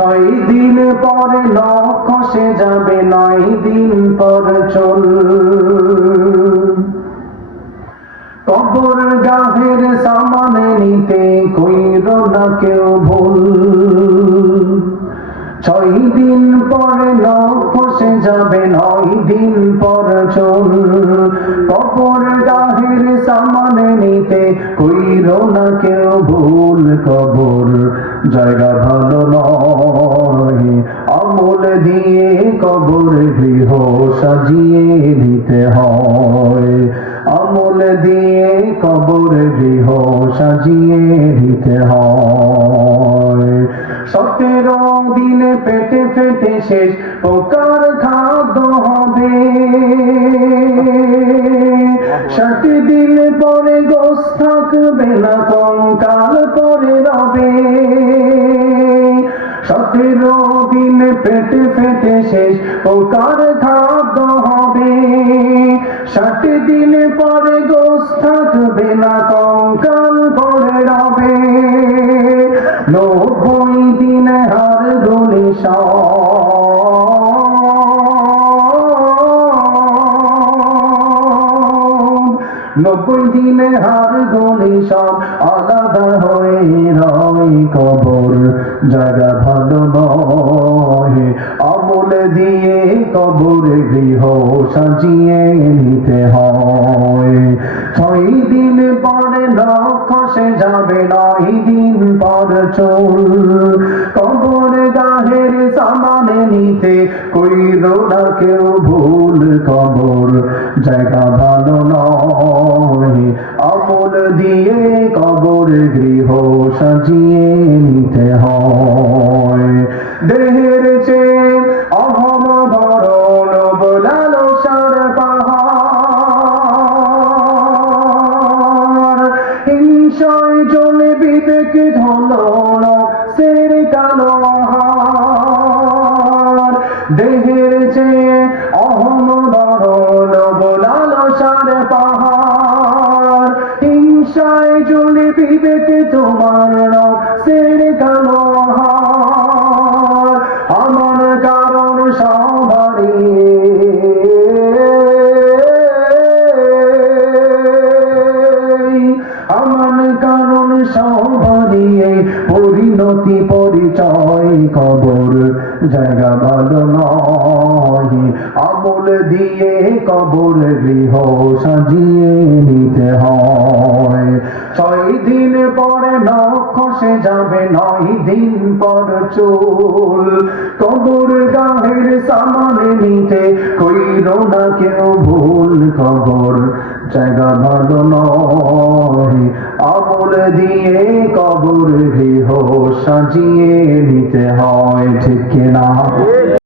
6 দিন পরে নখ খসে যাবে, 9 দিন পর চুল। কবর গাহের সামানে নিতে কইরো না কেউ ভুল। 6 দিন পরে নখ খসে যাবে, 9 দিন পর চুল। কবর গাহের সামানে নিতে কইরো না কেউ ভুল। কবর জায়গা ভালো নয়, আমল দিয়ে কবর গৃহ সাজিয়ে নিতে হয়। আমল দিয়ে কবর গৃহ সাজিয়ে নিতে হয়। 17 দিনে পেটে পেটে শেষ পোকার খাদ্য হবে। 60 দিন পরে গোশ থাকবে না, কঙ্কাল পরে রবে। 17 দিনে পেটে পেটে শেষ পোকার খাদ্য হবে। 60 দিন পরে গোশ থাকবে না, কঙ্কাল পরে রবে। 90 দিনে হার গুলি সব, 90 দিনে হার গুলি সব আলাদা হয়ে রয়। কবর জায়গা ভালো নয়, আমল দিয়ে কবর গৃহ সাজিয়ে নিতে হয়। 6 দিন পরে নখ খসে যাবে, 9 দিন পর চুল। কবর গাহের সামানে নিতে কইরো না কেউ ভুল। কবর জায়গা ভালো নয়, আমল দিয়ে কবর গৃহ সাজিয়ে নিতে হয়। দেহের চেয়ে অহম বড়, লোভ লালসার পাহাড়। হিংসায় জ্বলে বিবেক ধলো, নফসের কালো আহার। দেহের চেয়ে অহম বড়, লোভ লালসার পাহাড়। হিংসায় জ্বলে বিবেক তোমার, নফসের কালো আহার। আমার কারণ সবারই, আমার কারণ সবারই পরিণতি পরিচয়। কবর জায়গা ভালো নয়, আমল দিয়ে কবর গৃহ সাজিয়ে নিতে হয়। 6 দিন পরে নখ খসে যাবে, 9 দিন পর চুল। কবর গাহের সামানে নিতে কইরো না কেউ ভুল। কবর জায়গা ভালো নয়, আমল দিয়ে কবর গৃহ সাজিয়ে নিতে হয়। ঠিক কিনা?